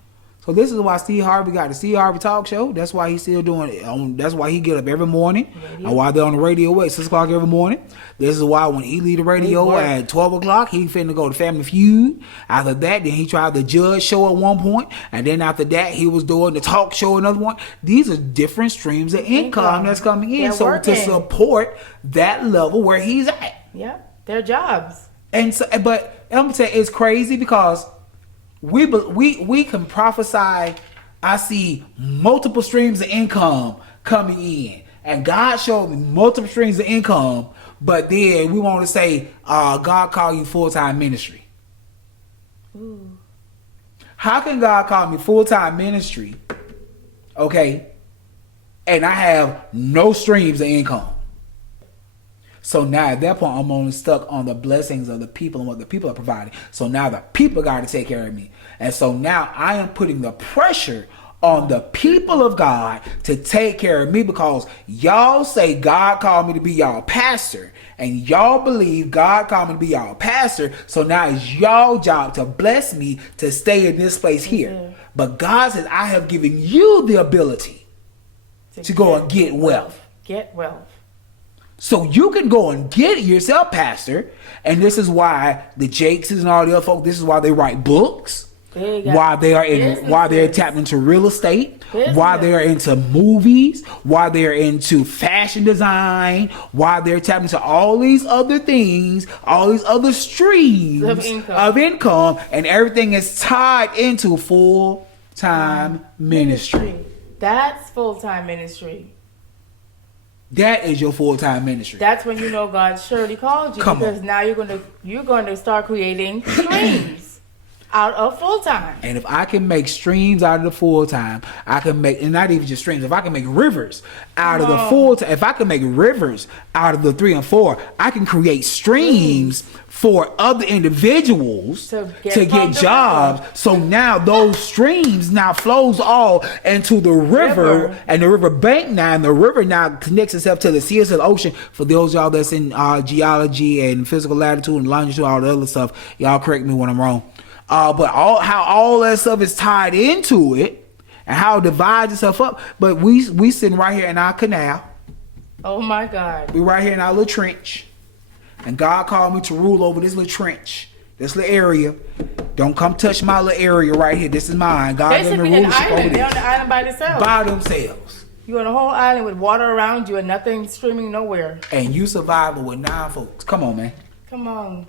So this is why Steve Harvey got the Steve Harvey talk show. That's why he's still doing it. That's why he get up every morning. And why they're on the radio at 6 o'clock every morning. This is why when he leave the radio at 12 o'clock, he finna go to Family Feud. After that, then he tried the Judge show at one point. And then after that, he was doing the talk show another one. These are different streams of income that's coming in. They're so working. to support that level where he's at. Yeah, their jobs. And so, but I'm gonna say it's crazy because we can prophesy. I see multiple streams of income coming in, and God showed me multiple streams of income. But then we want to say, God called you full-time ministry. Ooh. How can God call me full-time ministry? Okay, and I have no streams of income. So now at that point, I'm only stuck on the blessings of the people and what the people are providing. So now the people got to take care of me. And so now I am putting the pressure on the people of God to take care of me because y'all say God called me to be y'all pastor. And y'all believe God called me to be y'all pastor. So now it's y'all job to bless me to stay in this place here. Mm-hmm. But God says, I have given you the ability to go and get wealth. Get wealth. So you can go and get it yourself, pastor. And this is why the Jakes and all the other folks, this is why they write books. Why they are why they're tapped into real estate, why they're into movies, why they're into fashion design, why they're tapped into all these other things, all these other streams of income, and everything is tied into full-time ministry. That's full-time ministry. That is your full-time ministry. That's when you know God surely called you. Because now you're going to start creating streams out of full-time. And if I can make streams out of the full-time, I can make, and not even just streams, if I can make rivers out of the full-time, if I can make rivers out of the 3 and 4, I can create streams for other individuals to get jobs. So now those streams now flows all into the river and the river bank now, and the river now connects itself to the sea, to the ocean. For those y'all that's in geology and physical latitude and longitude, all the other stuff, y'all correct me when I'm wrong. But how all that stuff is tied into it and how it divides itself up. But we sitting right here in our canal. Oh my God. We right here in our little trench. And God called me to rule over this little trench, this little area. Don't come touch my little area right here. This is mine. God gave me rulership over this. They're on the island by themselves. By themselves. You're on a whole island with water around you and nothing streaming nowhere. And you surviving with 9 folks. Come on, man. Come on.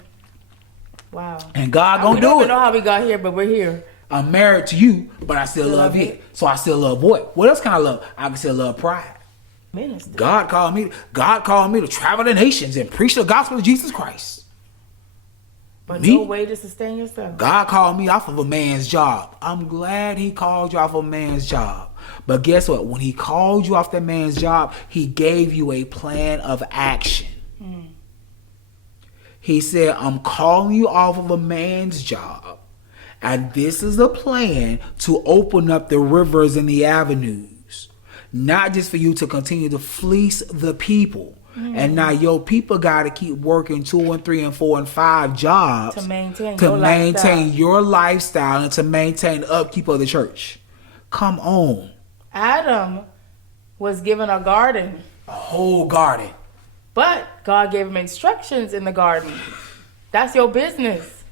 Wow. And God gonna do it. I don't know how we got here, but we're here. I'm married to you, but I still love it. So I still love what? What else can I love? I can still love pride. Minister. God called me to travel the nations and preach the gospel of Jesus Christ. But no way to sustain yourself. God called me off of a man's job. I'm glad he called you off of a man's job. But guess what? When he called you off that man's job, he gave you a plan of action. He said, I'm calling you off of a man's job. And this is a plan to open up the rivers and the avenues. Not just for you to continue to fleece the people. And now your people got to keep working 2 and 3 and 4 and 5 jobs. To maintain your lifestyle and to maintain the upkeep of the church. Come on. Adam was given a garden. A whole garden. But God gave him instructions in the garden. That's your business.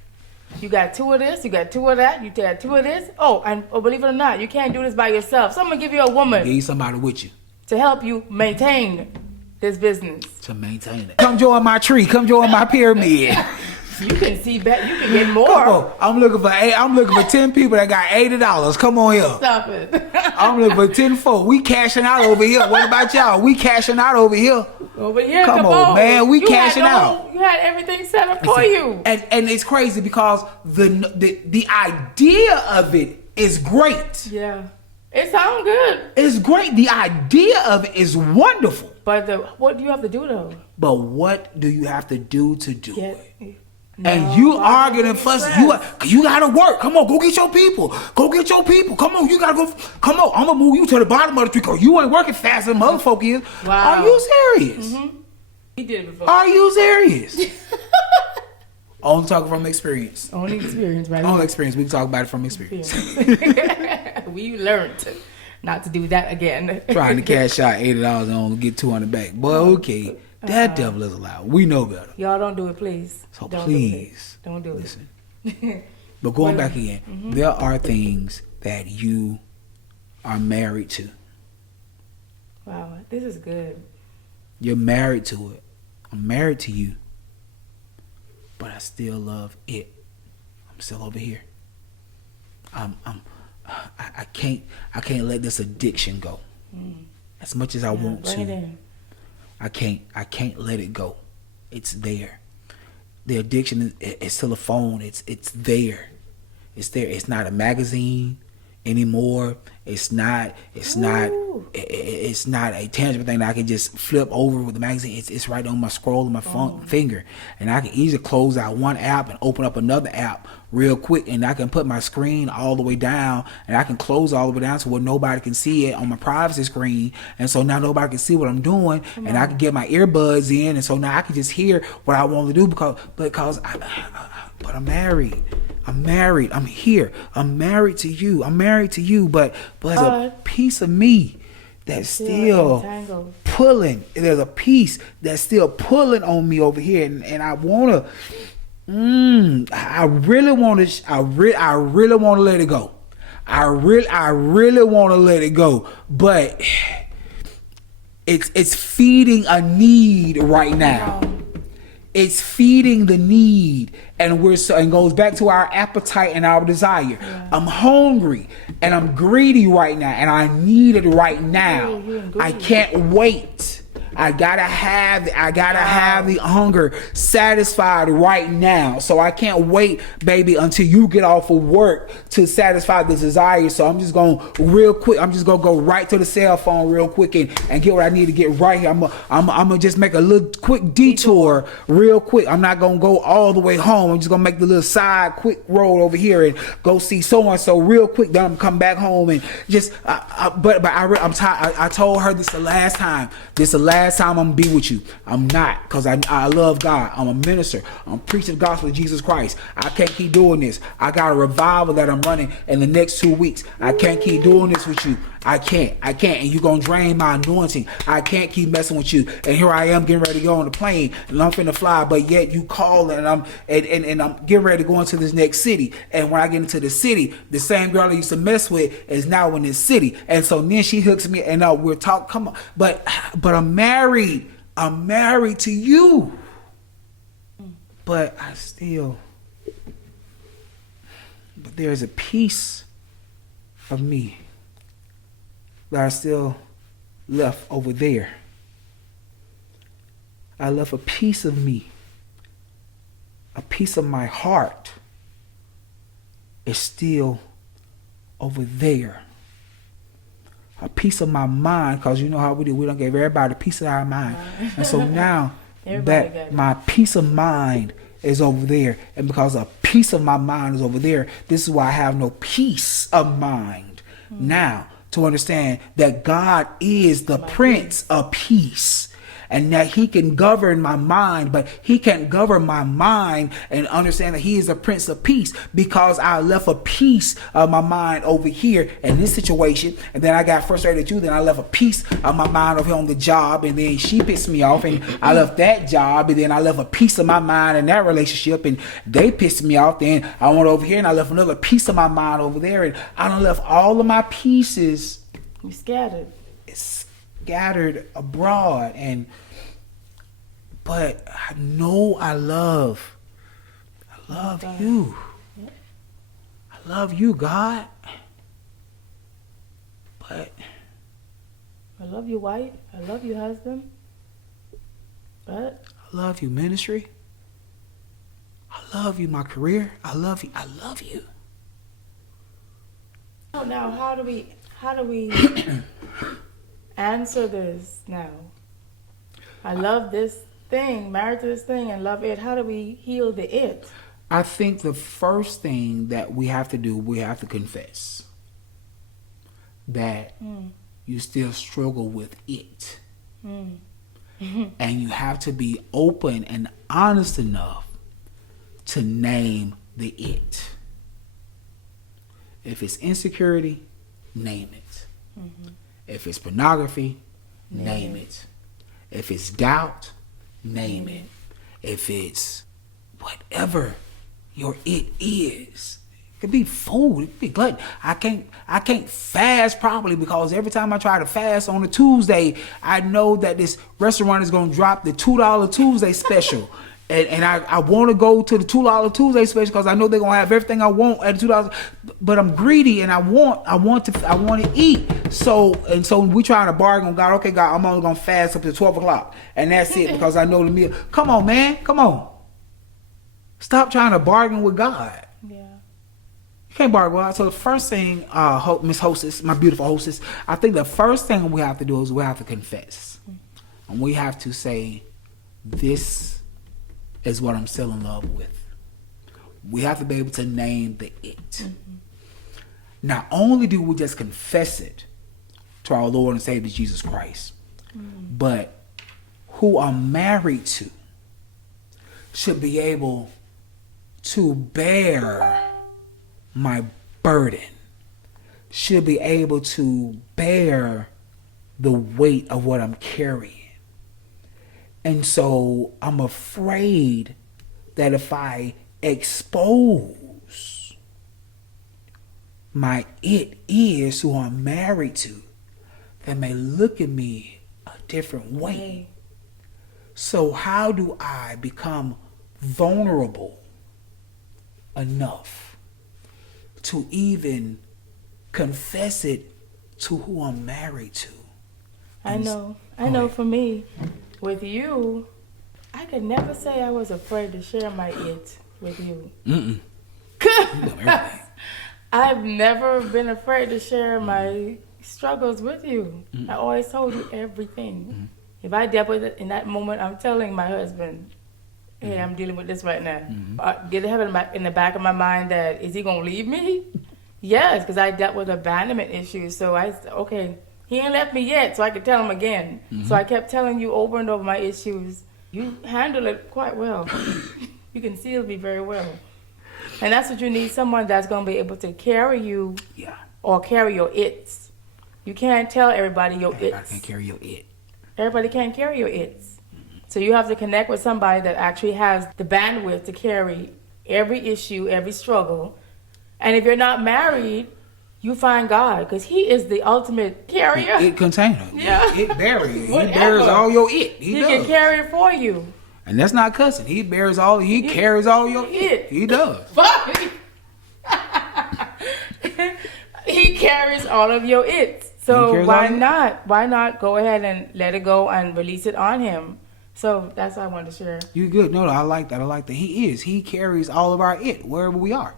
You got 2 of this, you got 2 of that, you got 2 of this. Oh, and believe it or not, you can't do this by yourself. Someone give you a woman. Need somebody with you. To help you maintain this business. To maintain it. Come join my tree. Come join my pyramid. You can see better. You can get more. Come on. I'm looking for 10 people that got $80. Come on here. Stop it. I'm looking for 10 folk. We cashing out over here. What about y'all? We cashing out over here. Over here. Come on, man. We cashing out. You had everything set up for you. And it's crazy because the idea of it is great. Yeah. It sounds good. It's great. The idea of it is wonderful. But what do you have to do though? But what do you have to do to do it? No, and you arguing and fussing. You gotta work. Come on, go get your people. Go get your people. Come on, you gotta go. Come on, I'm gonna move you to the bottom of the tree because you ain't working faster than motherfucker is. Wow. Are you serious? Mm-hmm. He did it before. Are you serious? Only talking from experience. Only experience, right? Only experience. We can talk about it from experience. We learned not to do that again. Trying to cash out $80 and only get $200 back. Boy, okay, that devil is allowed. We know better. Y'all don't do it, please. So Don't please, don't do listen. it. But going back again, there are things that you are married to. Wow, this is good. You're married to it. I'm married to you, but I still love it. I'm still over here. I can't let this addiction go. As much as I want bring to. it in. I can't let it go. It's there. The addiction is still a phone. It's there. It's there. It's not a magazine anymore. It's not a tangible thing that I can just flip over with the magazine. It's right on my scroll of my finger, and I can easily close out one app and open up another app real quick, and I can put my screen all the way down, and I can close all the way down so where nobody can see it on my privacy screen, and so now nobody can see what I'm doing, and I can get my earbuds in, and so now I can just hear what I want to do but I'm married. I'm here. I'm married to you. But there's a piece of me that's still pulling. There's a piece that's still pulling on me over here, and I wanna. I really want to let it go. I really want to let it go, but it's feeding a need right now. It's feeding the need, and and goes back to our appetite and our desire. Yeah. I'm hungry and I'm greedy right now, and I need it right now. I can't wait. I gotta have the hunger satisfied right now. So I can't wait, baby, until you get off of work to satisfy this desire. So I'm just going real quick. I'm just gonna go right to the cell phone real quick and get what I need to get right here. I'm gonna just make a little quick detour real quick. I'm not gonna go all the way home. I'm just gonna make the little side quick road over here and go see so and so real quick. Then I'm come back home and just. But I'm tired. I told her this the last time. Last time I'm gonna be with you. I'm not, because I love God. I'm a minister. I'm preaching the gospel of Jesus Christ. I can't keep doing this. I got a revival that I'm running in the next 2 weeks. I can't keep doing this with you. I can't. And you're gonna drain my anointing. I can't keep messing with you. And here I am getting ready to go on the plane, and I'm finna fly, but yet you call, and I'm getting ready to go into this next city. And when I get into the city, the same girl I used to mess with is now in this city. And so then she hooks me, and we're talking. Come on, but I'm married. I'm married to you. But there's a piece of me that are still left over there. I left a piece of me, a piece of my heart is still over there. A piece of my mind, because you know how we do. We don't give everybody a piece of our mind. And so now that my piece of mind is over there, and because a piece of my mind is over there, this is why I have no peace of mind now, to understand that God is the Prince of Peace, and that he can govern my mind, but he can't govern my mind and understand that he is the Prince of Peace, because I left a piece of my mind over here in this situation, and then I got frustrated with you, then I left a piece of my mind over here on the job, and then she pissed me off, and I left that job, and then I left a piece of my mind in that relationship, and they pissed me off, then I went over here and I left another piece of my mind over there, and I done left all of my pieces. You scattered. It's scattered abroad, but I know I love you. I love you, God. But I love you, wife. I love you, husband. But I love you, ministry. I love you, my career. I love you. I love you. Oh, now how do we answer this now? I love this thing, married to this thing, and love it. How do we heal the it? I think the first thing that we have to do, we have to confess that you still struggle with it. And you have to be open and honest enough to name the it. If it's insecurity, name it. If it's pornography, name it. If it's doubt, name it. If it's whatever your it is, it could be food, it could be glutton. I can't fast properly because every time I try to fast on a Tuesday, I know that this restaurant is gonna drop the $2 Tuesday special. And I want to go to the $2 Tuesday special because I know they're gonna have everything I want at $2. But I'm greedy and I want to eat. So we trying to bargain with God. Okay, God, I'm only gonna fast up to 12 o'clock, and that's it because I know the meal. Come on, man, come on. Stop trying to bargain with God. Yeah. You can't bargain with God. So the first thing, Miss Hostess, my beautiful hostess, I think the first thing we have to do is we have to confess, and we have to say, this is what I'm still in love with. We have to be able to name the it. Not only do we just confess it to our Lord and Savior Jesus Christ, but who I'm married to should be able to bear my burden, should be able to bear the weight of what I'm carrying. And so I'm afraid that if I expose my it is who I'm married to, they may look at me a different way. So how do I become vulnerable enough to even confess it to who I'm married to? I know for me, with you, I could never say I was afraid to share my it with you. I've never been afraid to share my struggles with you. I always told you everything. If I dealt with it in that moment, I'm telling my husband, hey, I'm dealing with this right now. Did I have it in the back of my mind that, is he going to leave me? Yes, because I dealt with abandonment issues. So I said, okay, he ain't left me yet, so I could tell him again. So I kept telling you over and over my issues. You handle it quite well. You conceal me very well. And that's what you need, someone that's going to be able to carry you or carry your its. You can't tell everybody your its. I can't carry your it. Everybody can't carry your its. So you have to connect with somebody that actually has the bandwidth to carry every issue, every struggle. And if you're not married, you find God, because He is the ultimate carrier. It container. Yeah. It barrier. He bears all your it. He does. Can carry it for you. And that's not cussing. He carries all your it. He does. He carries all of your it. So why not go ahead and let it go and release it on Him? So that's what I wanted to share. You good. No, I like that. He carries all of our it wherever we are.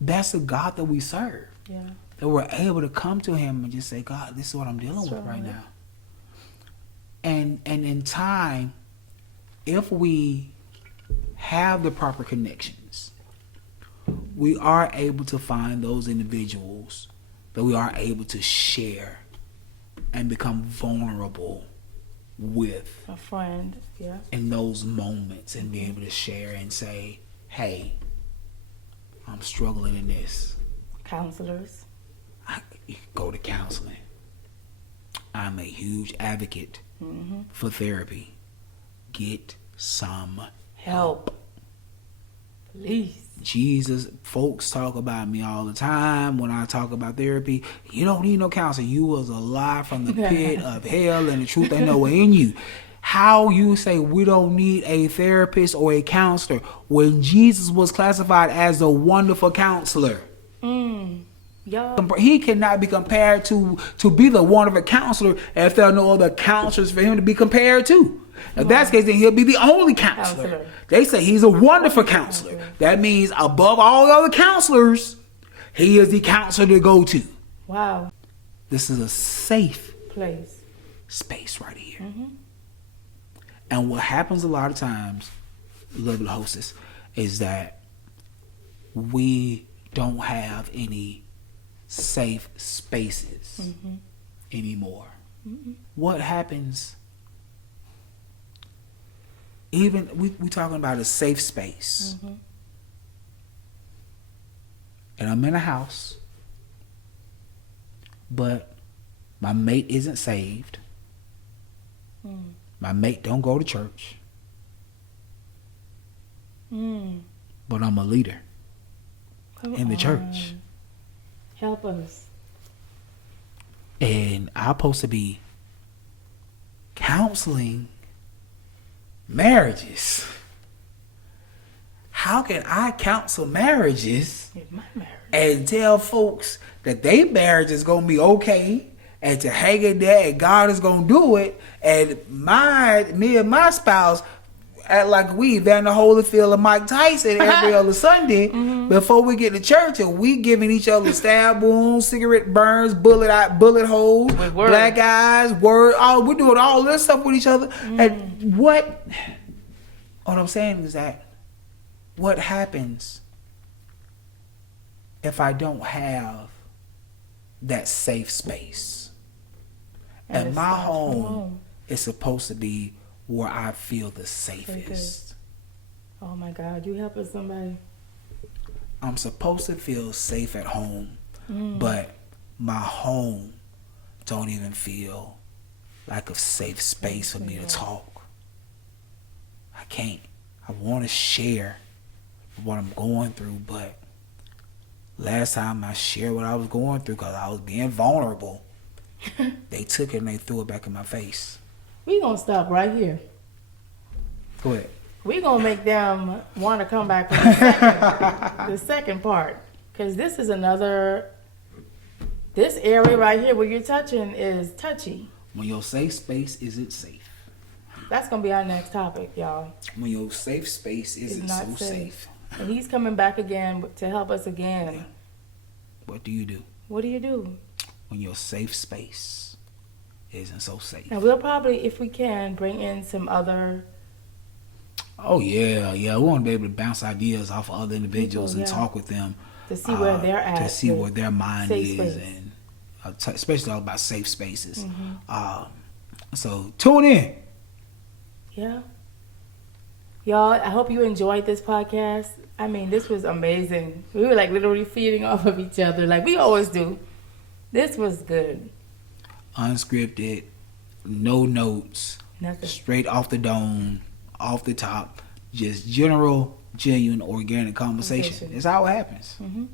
That's the God that we serve. Yeah. That we're able to come to Him and just say, God, this is what I'm dealing with right now. And in time, if we have the proper connections, we are able to find those individuals that we are able to share and become vulnerable with. A friend, yeah. In those moments, and be able to share and say, hey, I'm struggling in this. Counselors. Go to counseling. I'm a huge advocate for therapy. Get some help. Please. Jesus, folks talk about me all the time when I talk about therapy. You don't need no counselor. You was a lie from the pit of hell, and the truth ain't nowhere in you. How you say we don't need a therapist or a counselor when Jesus was classified as a wonderful counselor? Yeah. He cannot be compared to be the wonderful counselor if there are no other counselors for him to be compared to. If that's the case, then he'll be the only counselor. They say he's a wonderful counselor. That means above all other counselors, he is the counselor to go to. Wow. This is a safe space right here. And what happens a lot of times, lovely hostess, is that we don't have any safe spaces anymore. What happens? Even we talking about a safe space, and I'm in a house but my mate isn't saved. My mate don't go to church. But I'm a leader in the church. Help us. And I'm supposed to be counseling marriages. How can I counsel marriages My marriage. and tell folks that their marriage is going to be okay and to hang in there and God is going to do it, and me and my spouse act like we Van the Holyfield and Mike Tyson every other Sunday before we get to church, and we giving each other stab wounds, cigarette burns, bullet holes, black eyes, we're doing all this stuff with each other. And what I'm saying is that what happens if I don't have that safe space? And my home is supposed to be where I feel the safest. Oh my God, you helping somebody. I'm supposed to feel safe at home, but my home don't even feel like a safe space for me to talk. I can't. I want to share what I'm going through, but last time I shared what I was going through because I was being vulnerable, they took it and they threw it back in my face. We gonna stop right here. Go ahead. We gonna make them want to come back for the second part, because this is this area right here where you're touching is touchy. When your safe space isn't safe. That's gonna be our next topic, y'all. When your safe space isn't not so safe. And he's coming back again to help us again. What do you do? What do you do? When your safe space isn't so safe. And we'll probably, if we can, bring in some other. Oh yeah. We want to be able to bounce ideas off of other individuals and talk with them to see where they're at, to see where their mind is, space. and especially all about safe spaces. So tune in. Yeah. Y'all, I hope you enjoyed this podcast. I mean, this was amazing. We were like literally feeding off of each other like we always do. This was good. Unscripted, no notes, Nothing. straight off the dome, off the top, just general, genuine, organic conversation. It's how it happens. And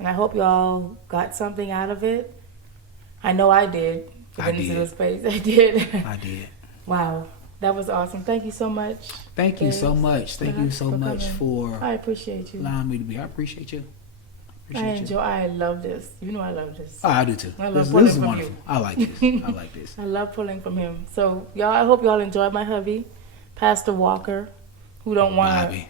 I hope y'all got something out of it. I know I did. I did. This space. I did. I did. Wow. That was awesome. Thank you so much. Thank you so much. Thank you so much for I appreciate you. allowing me to be. I appreciate you. I love this. You know I love this. Oh, I do too. I love This pulling is from wonderful. you. I like this. I like this. I love pulling from him. So, y'all, I hope y'all enjoyed my hubby, Pastor Walker, who don't want Bobby.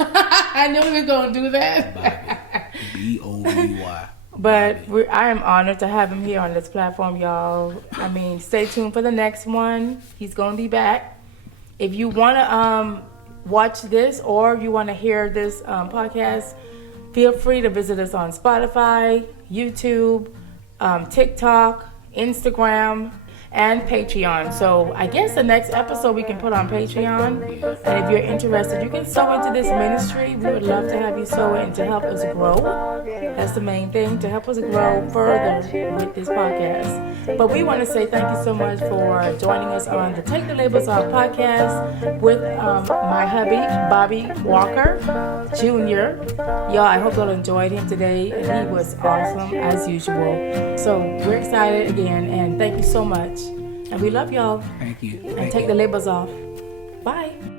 I knew he was going to do that. Bobby. Bobby. But I am honored to have him here on this platform, y'all. I mean, stay tuned for the next one. He's going to be back. If you want to watch this or you want to hear this podcast, feel free to visit us on Spotify, YouTube, TikTok, Instagram, and Patreon. So I guess the next episode we can put on Patreon. And if you're interested, you can sow into this ministry. We would love to have you sow in to help us grow. That's the main thing, to help us grow further with this podcast. But we want to say thank you so much for joining us on the Take the Labels Off podcast with my hubby, Bobby Walker Jr. Y'all, I hope y'all enjoyed him today. And he was awesome as usual. So we're excited again, and thank you so much. And we love y'all. Thank you. And take the labels off. Bye.